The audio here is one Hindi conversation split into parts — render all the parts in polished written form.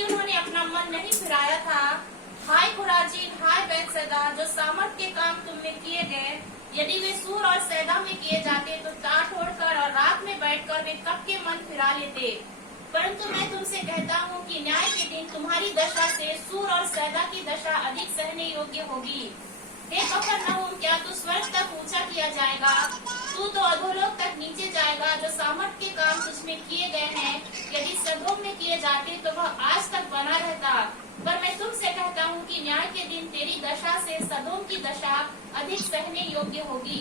क्योंकि उन्होंने अपना मन नहीं फिराया था। हाय खुराजीन, हाय बैतसैदा, जो सामर्थ के काम तुम में किए गए, यदि वे सूर और सैदा में किए जाते तो टाट ओढ़कर और रात में बैठकर वे कब के मन फिरा लेते। परंतु मैं तुमसे कहता हूँ कि न्याय के दिन तुम्हारी दशा से सूर और सैदा की दशा अधिक सहने योग्य होगी। हे कफरनहूम, क्या तू स्वर्ग तक ऊंचा किया जाएगा? तू तो अधोलोक तक नीचे जाएगा। जो सामर्थ के काम तुझमें किए गए हैं, यदि सदोम में किए जाते तो वह आज तक बना रहता। पर मैं तुमसे कहता हूँ कि न्याय के दिन तेरी दशा से सदोम की दशा अधिक सहने योग्य होगी।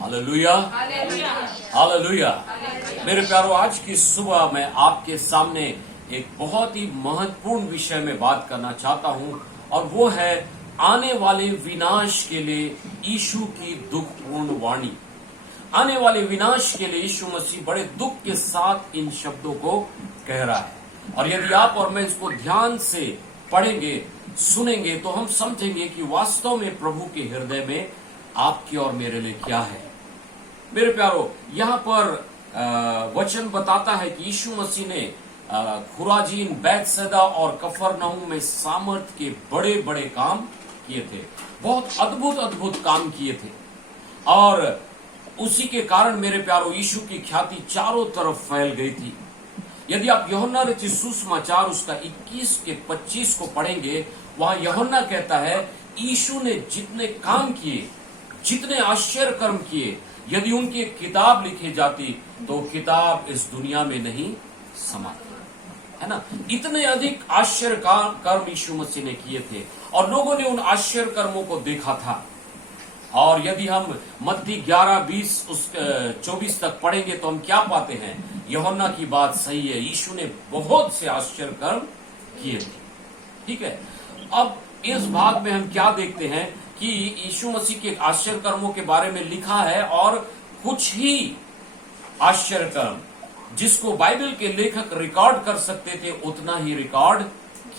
Hallelujah, hallelujah. मेरे प्यारो, आज की सुबह मैं आपके सामने एक बहुत ही महत्वपूर्ण विषय में बात करना चाहता हूँ, और वो है आने वाले विनाश के लिए यीशु की दुखपूर्ण वाणी। आने वाले विनाश के लिए यीशु मसीह बड़े दुख के साथ इन शब्दों को कह रहा है। और यदि आप और मैं इसको ध्यान से पढ़ेंगे, सुनेंगे, तो हम समझेंगे कि वास्तव में प्रभु के हृदय में आपके और मेरे लिए क्या है। मेरे प्यारो, यहाँ पर वचन बताता है कि यीशु मसीह ने खुराजीन, बैतसैदा और कफरनहूम में सामर्थ के बड़े बड़े काम किए थे। बहुत अद्भुत अद्भुत काम किए थे, और उसी के कारण मेरे प्यारो यीशु की ख्याति चारों तरफ फैल गई थी। यदि आप यूहन्ना रचित सुसमाचार उसका 21 के 25 को पढ़ेंगे, वहां यूहन्ना कहता है यीशु ने जितने काम किए, जितने आश्चर्य कर्म किए, यदि उनकी एक किताब लिखी जाती तो किताब इस दुनिया में नहीं समाती, है ना। इतने अधिक आश्चर्य कर्म यीशु मसीह ने किए थे, और लोगों ने उन आश्चर्य कर्मों को देखा था। और यदि हम मत्ती 11:20-24 तक पढ़ेंगे तो हम क्या पाते हैं? यूहन्ना की बात सही है, यीशु ने बहुत से आश्चर्य कर्म किए थे। ठीक है, अब इस भाग में हम क्या देखते हैं कि यीशु मसीह के आश्चर्य कर्मों के बारे में लिखा है, और कुछ ही आश्चर्य कर्म जिसको बाइबल के लेखक रिकॉर्ड कर सकते थे, उतना ही रिकॉर्ड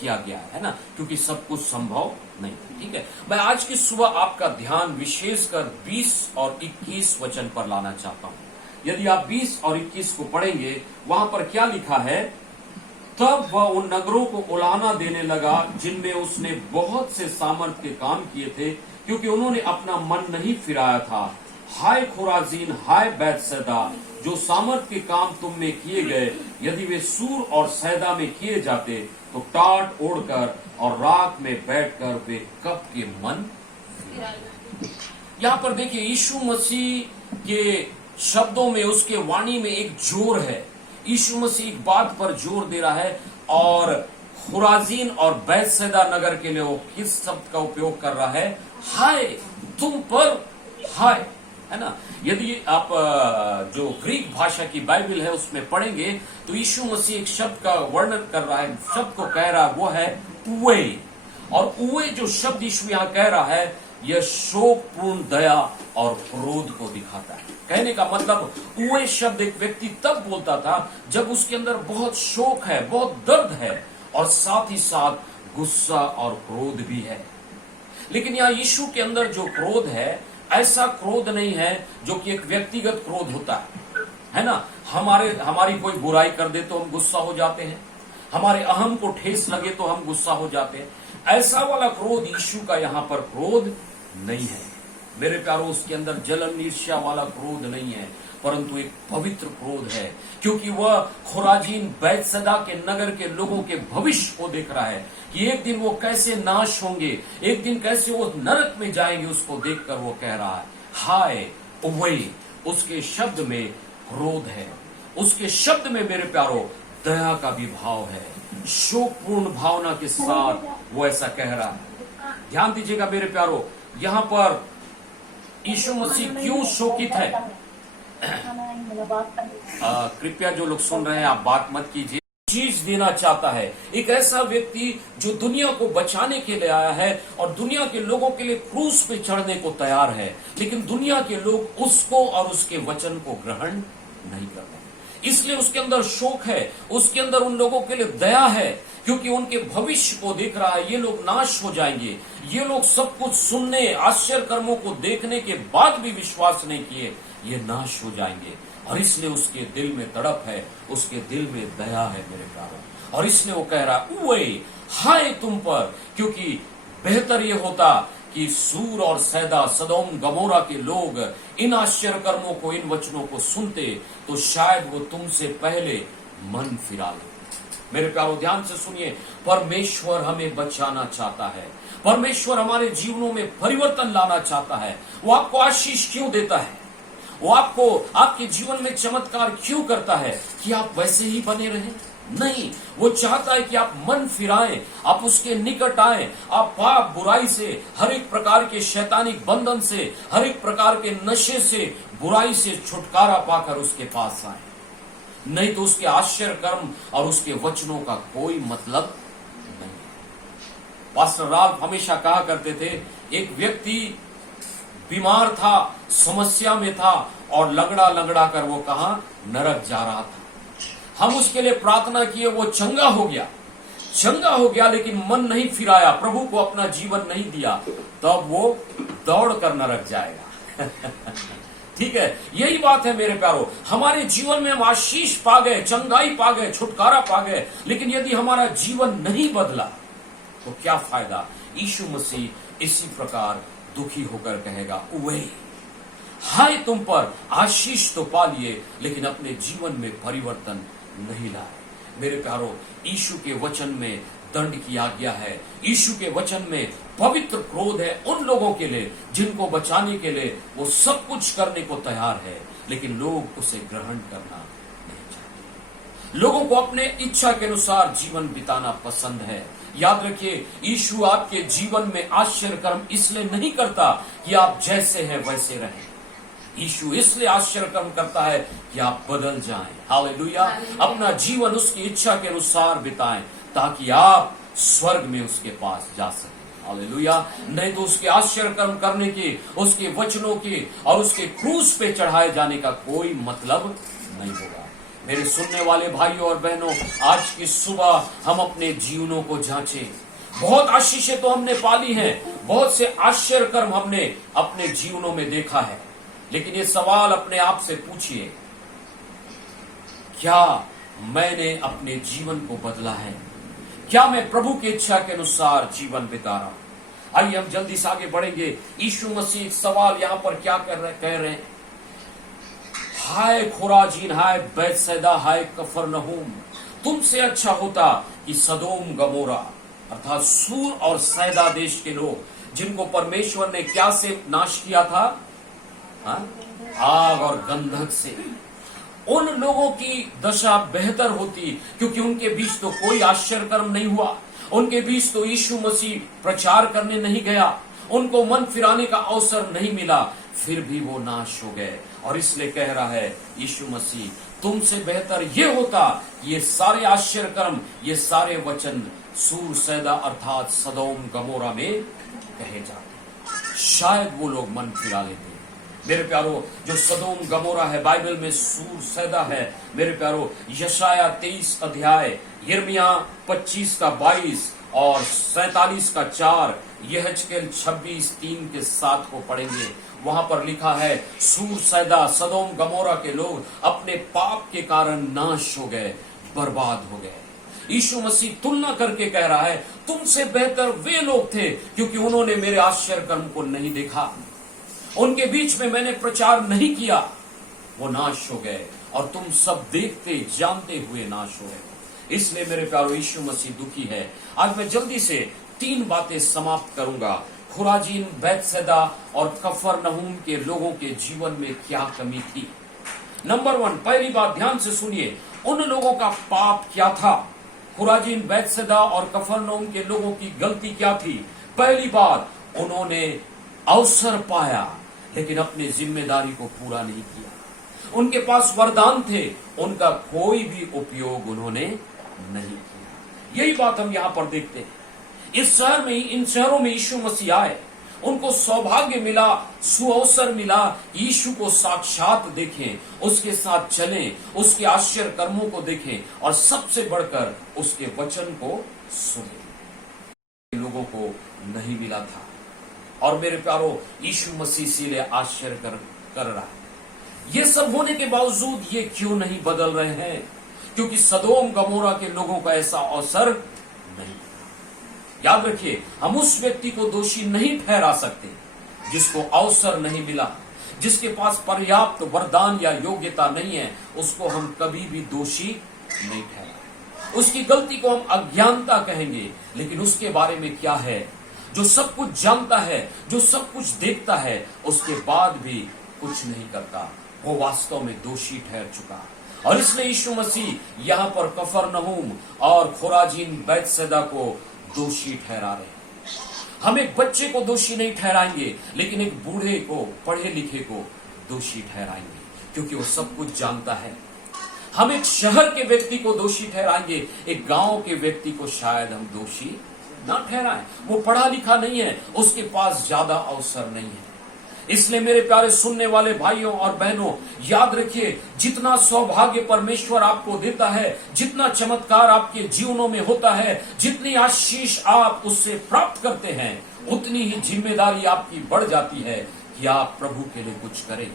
किया गया है ना, क्योंकि सब कुछ संभव नहीं। ठीक है, मैं आज की सुबह आपका ध्यान विशेषकर 20 और 21 वचन पर लाना चाहता हूं। यदि आप 20 और 21 को पढ़ेंगे, वहां पर क्या लिखा है? तब वह उन नगरों को उलाहना देने लगा जिनमें उसने बहुत से सामर्थ के काम किए थे, क्योंकि उन्होंने अपना मन नहीं फिराया था। हाय खुराजीन, हाय बैतसैदा, जो सामर्थ के काम तुम में किए गए, यदि वे सूर और सैदा में किए जाते तो टाट ओढ़कर और रात में बैठकर वे कब के मन फिराते। यहां पर देखिए, यीशु मसीह के शब्दों में, उसके वाणी में एक जोर है। यीशु मसीह एक बात पर जोर दे रहा है, और खुराजीन और बैतसैदा नगर के लिए वो किस शब्द का उपयोग कर रहा है? हाय, तुम पर हाय, है ना। यदि आप जो ग्रीक भाषा की बाइबल है उसमें पढ़ेंगे तो यीशु मसीह एक शब्द का वर्णन कर रहा है, शब्द को कह रहा है, वो है उवे। और उवे जो शब्द यीशु यहाँ कह रहा है, यह शोकपूर्ण दया और क्रोध को दिखाता है। कहने का मतलब, उवे शब्द एक व्यक्ति तब बोलता था जब उसके अंदर बहुत शोक है, बहुत दर्द है, और साथ ही साथ गुस्सा और क्रोध भी है। लेकिन यहाँ यीशु के अंदर जो क्रोध है, ऐसा क्रोध नहीं है जो कि एक व्यक्तिगत क्रोध होता है ना। हमारी कोई बुराई कर दे तो हम गुस्सा हो जाते हैं, हमारे अहम को ठेस लगे तो हम गुस्सा हो जाते हैं। ऐसा वाला क्रोध यीशु का यहाँ पर क्रोध नहीं है। मेरे प्यारो, उसके अंदर जलन ईर्ष्या वाला क्रोध नहीं है, परंतु एक पवित्र क्रोध है, क्योंकि वह खुराजीन, बैतसैदा के नगर के लोगों के भविष्य को देख रहा है कि एक दिन वो कैसे नाश होंगे, एक दिन कैसे वो नरक में जाएंगे। उसको देखकर वो कह रहा है हाय उवे। उसके शब्द में क्रोध है, उसके शब्द में मेरे प्यारो दया का भी भाव है, शोकपूर्ण भावना के साथ वो ऐसा कह रहा है। ध्यान दीजिएगा मेरे प्यारो, यहाँ पर यीशु मसीह क्यों शोकित है? कृपया जो लोग सुन रहे हैं, आप बात मत कीजिए। चीज देना चाहता है, एक ऐसा व्यक्ति जो दुनिया को बचाने के लिए आया है और दुनिया के लोगों के लिए क्रूस पे चढ़ने को तैयार है, लेकिन दुनिया के लोग उसको और उसके वचन को ग्रहण नहीं करते। इसलिए उसके अंदर शोक है, उसके अंदर उन लोगों के लिए दया है, क्योंकि उनके भविष्य को देख रहा है। ये लोग नाश हो जाएंगे, ये लोग सब कुछ सुनने, आश्चर्य कर्मों को देखने के बाद भी विश्वास नहीं किए, ये नाश हो जाएंगे। और इसलिए उसके दिल में तड़प है, उसके दिल में दया है मेरे प्यारों, और इसलिए वो कह रहा उए हाय तुम पर, क्योंकि बेहतर ये होता कि सूर और सैदा, सदोम गमोरा के लोग इन आश्चर्य कर्मों को, इन वचनों को सुनते तो शायद वो तुमसे पहले मन फिरा ले। मेरे प्यारो ध्यान से सुनिए, परमेश्वर हमें बचाना चाहता है, परमेश्वर हमारे जीवनों में परिवर्तन लाना चाहता है। वो आपको आशीष क्यों देता है, वो आपको आपके जीवन में चमत्कार क्यों करता है कि आप वैसे ही बने रहें? नहीं, वो चाहता है कि आप मन फिराएं, आप उसके निकट आएं, आप पाप बुराई से, हर एक प्रकार के शैतानिक बंधन से, हर एक प्रकार के नशे से, बुराई से छुटकारा पाकर उसके पास आएं। नहीं तो उसके आश्चर्य कर्म और उसके वचनों का कोई मतलब नहीं। पास्टर राल्फ हमेशा कहा करते थे, एक व्यक्ति बीमार था, समस्या में था, और लगड़ा लगड़ा कर वो कहा नरक जा रहा था। हम उसके लिए प्रार्थना किए, वो चंगा हो गया, लेकिन मन नहीं फिराया, प्रभु को अपना जीवन नहीं दिया, तब वो दौड़ कर नरक जाएगा। ठीक है, यही बात है मेरे प्यारो, हमारे जीवन में हम आशीष पा गए, चंगाई पा गए, छुटकारा पा गए, लेकिन यदि हमारा जीवन नहीं बदला तो क्या फायदा? यीशु मसीह इसी प्रकार दुखी होकर कहेगा, वे हाय तुम पर, आशीष तो पा लिए लेकिन अपने जीवन में परिवर्तन नहीं लाए। मेरे प्यारो, यीशु के वचन में दंड की आज्ञा है, यीशु के वचन में पवित्र क्रोध है उन लोगों के लिए जिनको बचाने के लिए वो सब कुछ करने को तैयार है, लेकिन लोग उसे ग्रहण करना नहीं चाहते। लोगों को अपने इच्छा के अनुसार जीवन बिताना पसंद है। याद रखिए, यीशु आपके जीवन में आश्चर्य कर्म इसलिए नहीं करता कि आप जैसे हैं वैसे रहें। यीशु इसलिए आश्चर्य कर्म करता है कि आप बदल जाएं। हालेलुया। अपना जीवन उसकी इच्छा के अनुसार बिताएं ताकि आप स्वर्ग में उसके पास जा सकें। हालेलुया। नहीं तो उसके आश्चर्य कर्म करने के, उसके वचनों के और उसके क्रूस पे चढ़ाए जाने का कोई मतलब नहीं होगा। मेरे सुनने वाले भाइयों और बहनों, आज की सुबह हम अपने जीवनों को जांचें। बहुत आशीषें तो हमने पाली हैं, बहुत से आश्चर्य कर्म हमने अपने जीवनों में देखा है, लेकिन ये सवाल अपने आप से पूछिए, क्या मैंने अपने जीवन को बदला है? क्या मैं प्रभु की इच्छा के अनुसार जीवन बिता रहा हूं? आइए हम जल्दी से आगे बढ़ेंगे। यीशु मसीह सवाल यहां पर क्या कह रहे हैं? हाय खुराजीन, हाय बैतसैदा, हाय कफरनहूम, तुमसे अच्छा होता कि सदोम गमोरा अर्थात सूर और सैदा देश के लोग, जिनको परमेश्वर ने क्या से नाश किया था? आग और गंधक से, उन लोगों की दशा बेहतर होती, क्योंकि उनके बीच तो कोई आश्चर्य कर्म नहीं हुआ, उनके बीच तो यीशु मसीह प्रचार करने नहीं गया, उनको मन फिराने का अवसर नहीं मिला, फिर भी वो नाश हो गए। और इसलिए कह रहा है यीशु मसीह, तुमसे बेहतर ये होता, ये सारे आश्चर्य कर्म, ये सारे वचन सूर सैदा अर्थात सदोम गमोरा में कहे जाते, शायद वो लोग मन फिरा लेते। मेरे प्यारो, जो सदोम गमोरा है बाइबल में सूर सैदा है। मेरे प्यारो, यशाया 23 अध्याय, यिर्मयाह 25 का 22 और 47 का 4, यहेजकेल 26 3 के 7 को पढ़ेंगे। वहां पर लिखा है, सूर सैदा सदोम गमोरा के लोग अपने पाप के कारण नाश हो गए, बर्बाद हो गए। यीशु मसीह तुलना करके कह रहा है, तुमसे बेहतर वे लोग थे, क्योंकि उन्होंने मेरे आश्चर्य कर्म को नहीं देखा, उनके बीच में मैंने प्रचार नहीं किया, वो नाश हो गए, और तुम सब देखते जानते हुए नाश हो गए। इसलिए मेरे प्यारो, यीशु मसीह दुखी है। आज मैं जल्दी से 3 बातें समाप्त करूंगा। खुराजीन, बैतसैदा और कफरनहूम के लोगों के जीवन में क्या कमी थी? नंबर 1, पहली बात ध्यान से सुनिए, उन लोगों का पाप क्या था? खुराजीन, बैतसैदा और कफरनहूम के लोगों की गलती क्या थी? पहली बात, उन्होंने अवसर पाया लेकिन अपनी जिम्मेदारी को पूरा नहीं किया। उनके पास वरदान थे, उनका कोई भी उपयोग उन्होंने नहीं किया। यही बात हम यहां पर देखते हैं। इस शहर में, इन शहरों में यीशु मसीह आए, उनको सौभाग्य मिला, सुअवसर मिला, यीशु को साक्षात देखें, उसके साथ चलें, उसके आश्चर्य कर्मों को देखें और सबसे बढ़कर उसके वचन को सुने। लोगों को नहीं मिला था। और मेरे प्यारो, यीशु मसीह इसीलिए आश्चर्य कर रहा है। ये सब होने के बावजूद ये क्यों नहीं बदल रहे हैं? क्योंकि सदोम गमोरा के लोगों का ऐसा अवसर नहीं। याद रखिए, हम उस व्यक्ति को दोषी नहीं ठहरा सकते जिसको अवसर नहीं मिला, जिसके पास पर्याप्त वरदान या योग्यता नहीं है, उसको हम कभी भी दोषी नहीं ठहरा। उसकी गलती को हम अज्ञानता कहेंगे, लेकिन उसके बारे में क्या है? जो सब कुछ जानता है, जो सब कुछ देखता है, उसके बाद भी कुछ नहीं करता, वो वास्तव में दोषी ठहर चुका। और इसलिए यीशु मसीह यहां पर कफरनहूम और खुराजीन बैतसैदा को दोषी ठहरा रहे हैं। हम एक बच्चे को दोषी नहीं ठहराएंगे, लेकिन एक बूढ़े को, पढ़े लिखे को दोषी ठहराएंगे, क्योंकि वो सब कुछ जानता है। हम एक शहर के व्यक्ति को दोषी ठहराएंगे, एक गांव के व्यक्ति को शायद हम दोषी ना ठहराएं। वो पढ़ा लिखा नहीं है, उसके पास ज्यादा अवसर नहीं है। इसलिए मेरे प्यारे सुनने वाले भाइयों और बहनों, याद रखिए, जितना सौभाग्य परमेश्वर आपको देता है, जितना चमत्कार आपके जीवनों में होता है, जितनी आशीष आप उससे प्राप्त करते हैं, उतनी ही जिम्मेदारी आपकी बढ़ जाती है कि आप प्रभु के लिए कुछ करें।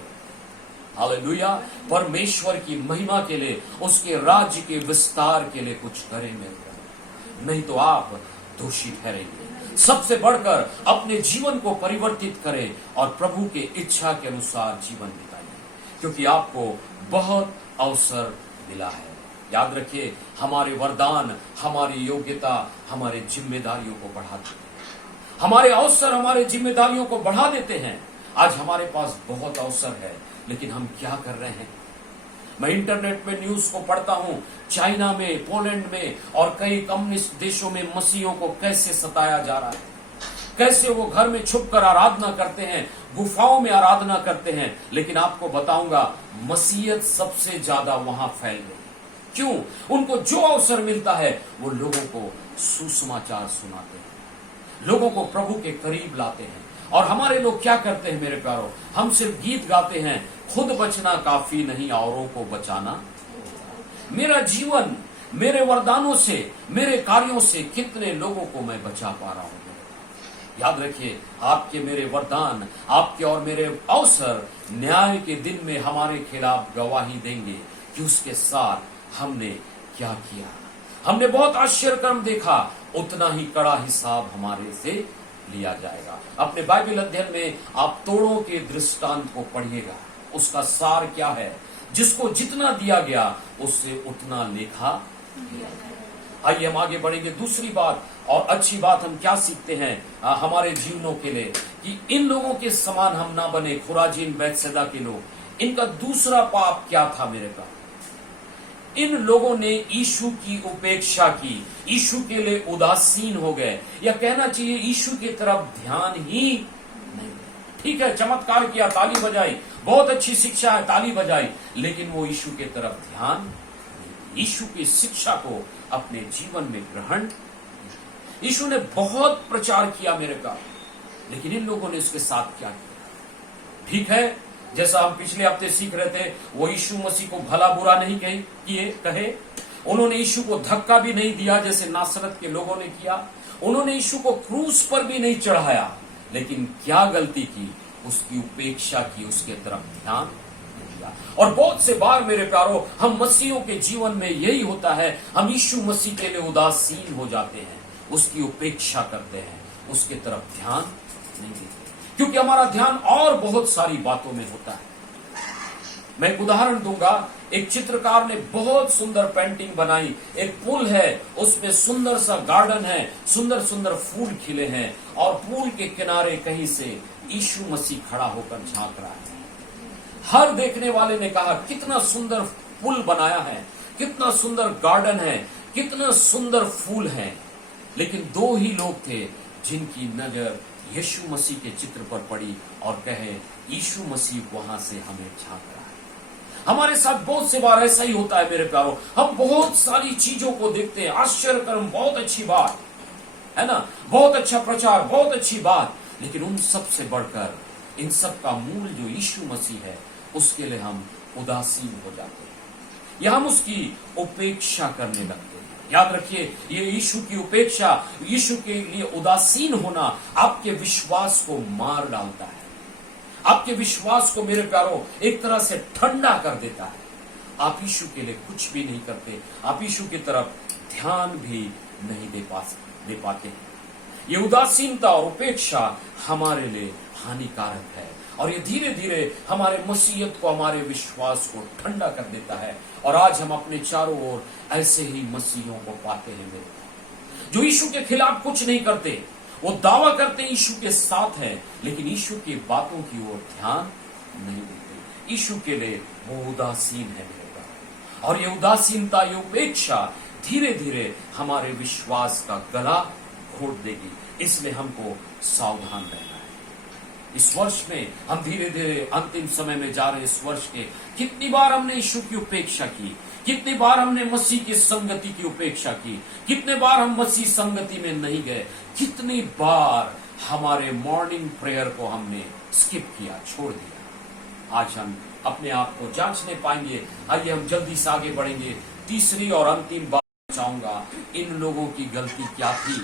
हालेलुया, परमेश्वर की महिमा के लिए, उसके राज्य के विस्तार के लिए कुछ करें मेरे प्यारे, नहीं तो आप दोषी ठहरेंगे। सबसे बढ़कर अपने जीवन को परिवर्तित करें और प्रभु के इच्छा के अनुसार जीवन बिताइए, क्योंकि आपको बहुत अवसर मिला है। याद रखिए, हमारे वरदान, हमारी योग्यता हमारे जिम्मेदारियों को बढ़ाते हैं। हमारे अवसर हमारे जिम्मेदारियों को बढ़ा देते हैं। आज हमारे पास बहुत अवसर है, लेकिन हम क्या कर रहे हैं? मैं इंटरनेट में न्यूज को पढ़ता हूं, चाइना में, पोलैंड में और कई कम्युनिस्ट देशों में मसीहियों को कैसे सताया जा रहा है, कैसे वो घर में छुपकर आराधना करते हैं, गुफाओं में आराधना करते हैं। लेकिन आपको बताऊंगा, मसीहत सबसे ज्यादा वहां फैल गई। क्यों? उनको जो अवसर मिलता है वो लोगों को सुसमाचार सुनाते हैं, लोगों को प्रभु के करीब लाते हैं। और हमारे लोग क्या करते हैं मेरे प्यारों? हम सिर्फ गीत गाते हैं, खुद बचना काफी नहीं, औरों को बचाना। मेरा जीवन मेरे वरदानों से, मेरे कार्यों से कितने लोगों को मैं बचा पा रहा हूं? याद रखिए, आपके मेरे वरदान, आपके और मेरे अवसर न्याय के दिन में हमारे खिलाफ गवाही देंगे कि उसके साथ हमने क्या किया। हमने बहुत आश्चर्य कर्म देखा, उतना ही कड़ा हिसाब हमारे से लिया जाएगा। अपने बाइबल अध्ययन में आप तोड़ों के दृष्टांत को पढ़िएगा। उसका सार क्या है? जिसको जितना दिया गया उससे उतना लेखा दिया गया। आइए हम आगे बढ़ेंगे। दूसरी बात और अच्छी बात हम क्या सीखते हैं हमारे जीवनों के लिए, कि इन लोगों के समान हम ना बने, खुराजीन बैतसैदा के लोग। इनका दूसरा पाप क्या था मेरे पास? इन लोगों ने यीशु की उपेक्षा की, यीशु के लिए उदासीन हो गए, या कहना चाहिए यीशु की तरफ ध्यान ही नहीं। ठीक है, चमत्कार किया, ताली बजाई, बहुत अच्छी शिक्षा है, ताली बजाई, लेकिन वो यीशु के तरफ ध्यान, यीशु की शिक्षा को अपने जीवन में ग्रहण। यीशु ने बहुत प्रचार किया मेरे का, लेकिन इन लोगों ने इसके साथ क्या किया? ठीक है, जैसा हम पिछले हफ्ते सीख रहे थे, वो यीशु मसीह को भला बुरा नहीं कहे। उन्होंने यीशु को धक्का भी नहीं दिया जैसे नासरत के लोगों ने किया। उन्होंने यीशु को क्रूस पर भी नहीं चढ़ाया, लेकिन क्या गलती की? उसकी उपेक्षा की, उसके तरफ ध्यान नहीं दिया। और बहुत से बार मेरे प्यारो, हम मसीहियों के जीवन में यही होता है, हम यीशु मसीह के लिए उदासीन हो जाते हैं, उसकी उपेक्षा करते हैं, उसके तरफ ध्यान नहीं देते, क्योंकि हमारा ध्यान और बहुत सारी बातों में होता है। मैं एक उदाहरण दूंगा। एक चित्रकार ने बहुत सुंदर पेंटिंग बनाई। एक पुल है, उसमें सुंदर सा गार्डन है, सुंदर सुंदर फूल खिले हैं, और पुल के किनारे कहीं से यीशु मसीह खड़ा होकर झांक रहा है। हर देखने वाले ने कहा, कितना सुंदर पुल बनाया है, कितना सुंदर गार्डन है, कितना सुंदर फूल है। लेकिन दो ही लोग थे जिनकी नजर यीशु मसीह के चित्र पर पड़ी और कहे, यीशु मसीह वहां से हमें झांक रहा है। हमारे साथ बहुत से बार ऐसा ही होता है मेरे प्यारो। हम बहुत सारी चीजों को देखते हैं, आश्चर्य कर्म, बहुत अच्छी बात है ना, बहुत अच्छा प्रचार, बहुत अच्छी बात, लेकिन उन सब से बढ़कर इन सब का मूल जो यीशु मसीह है, उसके लिए हम उदासीन हो जाते हैं या हम उसकी उपेक्षा करने लगते हैं। याद रखिए, ये यीशु की उपेक्षा, यीशु के लिए उदासीन होना आपके विश्वास को मार डालता है, आपके विश्वास को मेरे प्यारों एक तरह से ठंडा कर देता है। आप यीशु के लिए कुछ भी नहीं करते, आप यीशु की तरफ ध्यान भी नहीं दे पाते हैं। ये उदासीनता और उपेक्षा हमारे लिए हानिकारक है और ये धीरे धीरे हमारे मसीहत को, हमारे विश्वास को ठंडा कर देता है। और आज हम अपने चारों ओर ऐसे ही मसीहों को पाते हैं मेरे, जो यीशु के खिलाफ कुछ नहीं करते, वो दावा करते यीशु के साथ है, लेकिन यीशु की बातों की ओर ध्यान नहीं देते। यीशु के लिए वो उदासीन है मेरे पास, और ये उदासीनता, ये उपेक्षा धीरे धीरे हमारे विश्वास का गला घोट देगी। इसलिए हमको सावधान रहना है। इस वर्ष में हम धीरे धीरे अंतिम समय में जा रहे, इस वर्ष के कितनी बार हमने यीशु की उपेक्षा की, कितनी बार हमने मसीह की संगति की उपेक्षा की, कितने बार हम मसीह संगति में नहीं गए, कितनी बार हमारे मॉर्निंग प्रेयर को हमने स्किप किया, छोड़ दिया। आज हम अपने आप को जांचने पाएंगे। आइए हम जल्दी से आगे बढ़ेंगे। तीसरी और अंतिम बात चाहूंगा, इन लोगों की गलती क्या थी।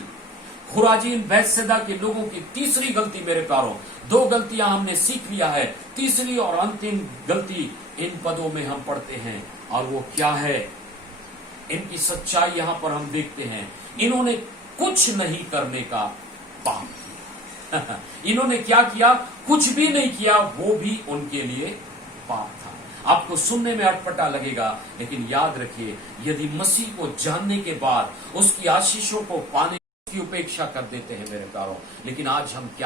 खुराजीन बैतसैदा के लोगों की तीसरी गलती मेरे प्यारों, दो गलतियां हमने सीख लिया है, तीसरी और अंतिम गलती इन पदों में हम पढ़ते हैं, और वो क्या है। इनकी सच्चाई यहां पर हम देखते हैं। इन्होंने कुछ नहीं करने का पाप किया। इन्होंने क्या किया? कुछ भी नहीं किया, वो भी उनके लिए पाप था। आपको सुनने में अटपटा लगेगा, लेकिन याद रखिए, यदि मसीह को जानने के बाद उसकी आशीषों को पाने की उपेक्षा कर देते हैं मेरे प्यारों, लेकिन आज हम क्या